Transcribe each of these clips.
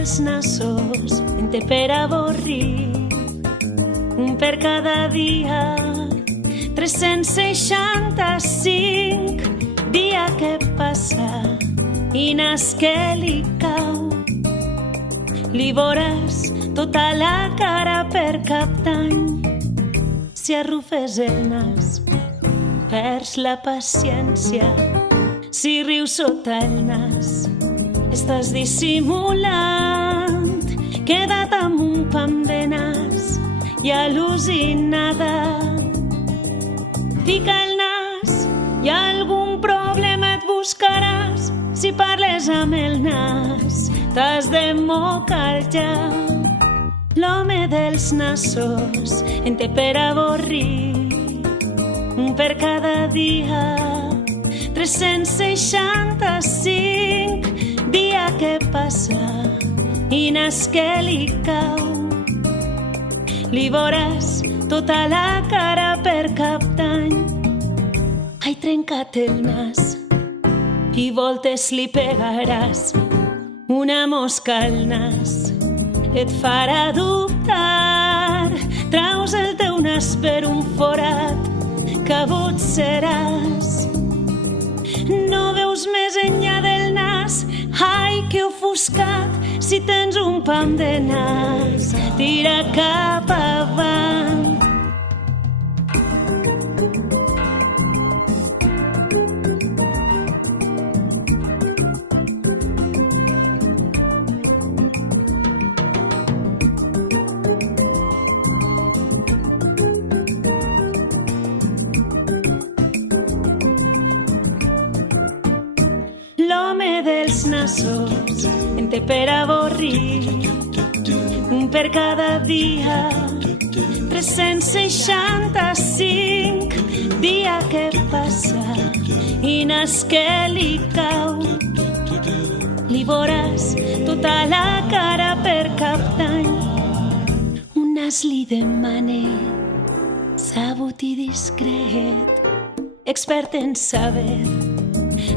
dels nassos en té per avorrir, un per cada dia, 365 dia que passa i nas que li cau. Li veuràs tota la cara per Cap d'Any. Si arrufes el nas, perds la paciència. Si rius sota el nas, estàs dissimulant. Queda't amb un pam de nas i al·lucinada. Fica el nas i algun problema et buscaràs. Si parles amb el nas, t'has de mocar ja. L'home dels nassos en té per avorrir, un per cada dia, 365 dia que passa i nas que li cau. Li veuràs tota la cara per Cap d'Any. Hai trencat el nas i voltes li pegaràs. Una mosca al nas et farà dubtar. Traus el teu nas per un forat, cabut seràs. No veus més enllà del nas, ai que ofuscat. Si tens un pam de nas, tira cap avant. L'home dels nassos en té per avorrir, un per cada dia, 365 dia que passa i nas que li cau. Li veuràs tota la cara per Cap d'Any. Un nas li demane, sabut i discret, expert en saber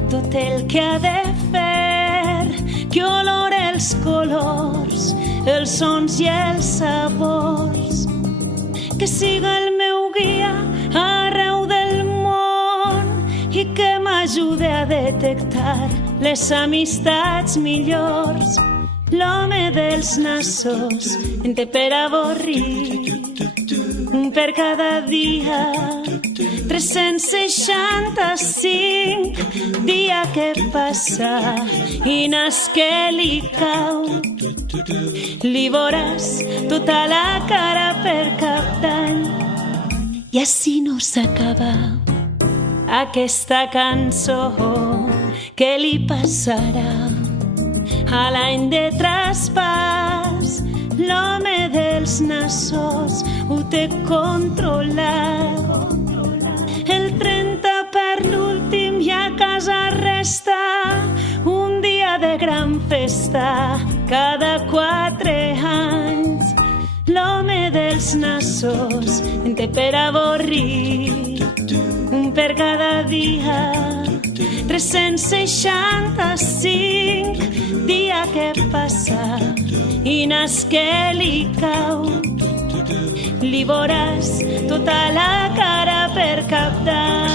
tot el que ha de fer, que olora els colors, els sons i els sabors, que siga el meu guia arreu del món i que m'ajude a detectar les amistats millors. L'home dels nassos en té per avorrir, un per cada dia, 365 dia que passa i nas que li cau. Li veuràs tota la cara per Cap d'Any. I així no s'acaba aquesta cançó. Què li passarà a l'any de traspàs? L'home dels nassos ho té controlat. El 30 per l'últim i a casa resta un dia de gran festa cada 4 anys. L'home dels nassos en té per avorrir, un per cada dia, 365 dia que passa i nas que li cau. Li veuràs tota la cara per Cap d'Any.